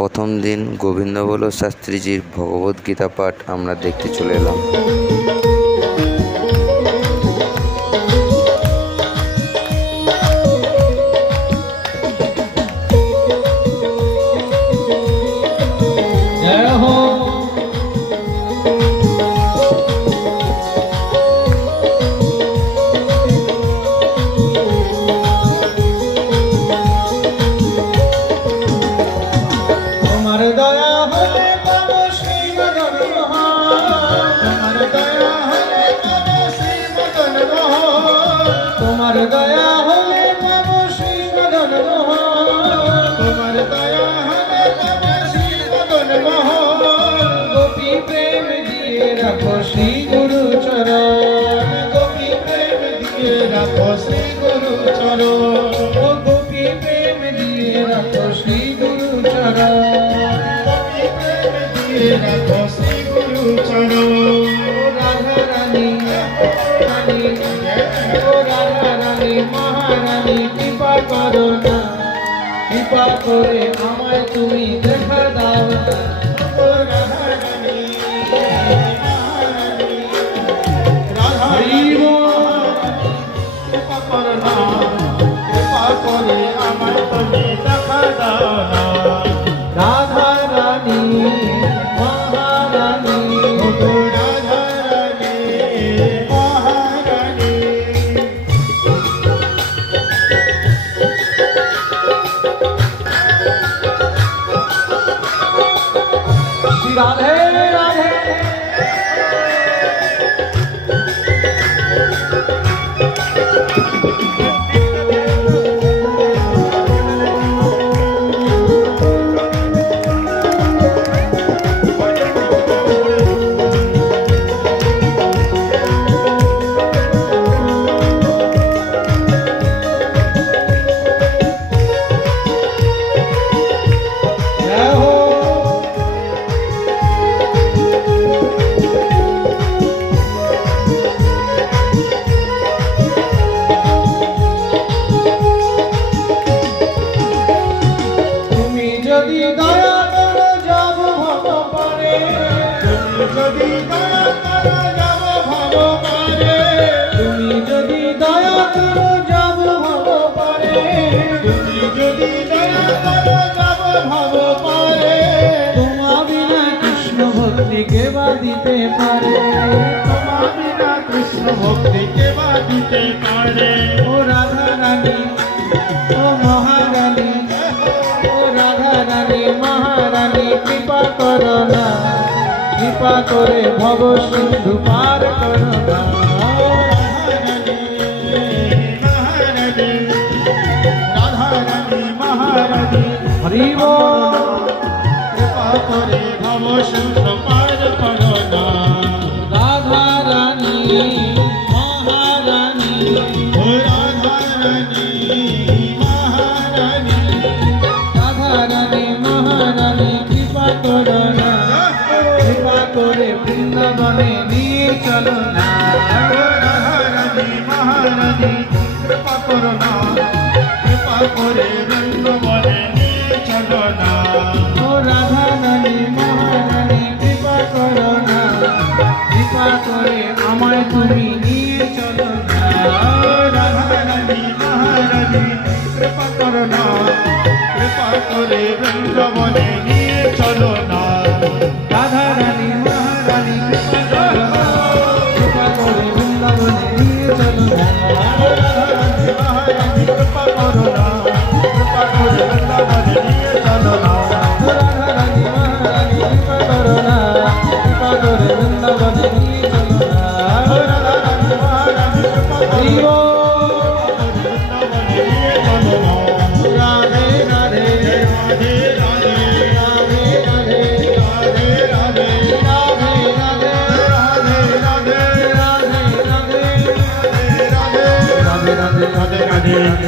প্রথম দিন গোবিন্দবল্লভ শাস্ত্রীজির ভগবদ্গীতা পাঠ আমরা দেখতে চলে এলাম। তোমার দয়া হলে পাবো শ্রী মদন মোহন, তোমার দয়া হলে পাবো শ্রী মদন মোহন। গোপী প্রেম দিয়ে রাখো শ্রী গুরু চরণ, গোপী প্রেম দিয়ে রাখো শ্রী গুরু চরণ, গোপী প্রেম দিয়ে রাখো শ্রী গুরু চরণ, গোপী প্রেম দিয়ে রাখো শ্রী গুরু চরণ। রাধা রানী রানী ও রাধা রানী মহারানী কৃপা করো না, কৃপা করে আমায় তুমি দেখা দাও না। ও রাধা রানী মহারানী রাধা কৃপা করো না, কৃপা করে আমায় তুমি দেখা দাও না। রাধা রানী মহারানী রাধা রানী মহারানী। রাধে রাধে যদি দয়া করো যাব ভব পারে, যদি দয়া করো যাব ভব পারে, তুমি যদি দয়া করো যাব ভব পারে, তুমি যদি দয়া করো যাব ভব পারে। তোমার বিনা কৃষ্ণ ভক্তি কে বা দিতে পারে, তোমার বিনা কৃষ্ণ ভক্তি কে বা দিতে পারে। ও রাধা রানী ও মহারানী মহারানী কৃপা করো না, কৃপা করে ভব সিন্ধু পার করো না। রাধা রানী মহারানী হরি বল, কৃপা করে ভব সিন্ধু পার করো না। রাধা রানী মহারানী রাধা রানী মহারানী রাধা রানী মহারানী কৃপা করো না, কৃপা করে বৃন্দাবনে নিয়ে চলো না। রাধা রানী মহারানী কৃপা করো না, কৃপা করে বৃন্দাবনে নিয়ে চলো না। ও রাধা রানী মহারানী কৃপা করো না, কৃপা করে আমায় তুমি নিয়ে চলো না। রাধা রানী মহারানী কৃপা করো না, কৃপা করে বৃন্দাবনে নিয়ে চলো না। রাধা রানী মহারানী কৃপা করো না, কৃপা করে বৃন্দাবনে নিয়ে চলো না। রাধা রানী মহারানী কৃপা করো না, কৃপা করে বৃন্দাবনে নিয়ে চলো না। রাধা রানী মহারানী কৃপা করো না, কৃপা করে বৃন্দাবনে নিয়ে চলো না। রাধা রানী মহারানী কৃপা করো না, রাধে রাধে রাধে রাধে রাধে রাধে রাধে রাধে রাধে রাধে রাধে রাধে রাধে রাধে রাধে রাধে রাধে রাধে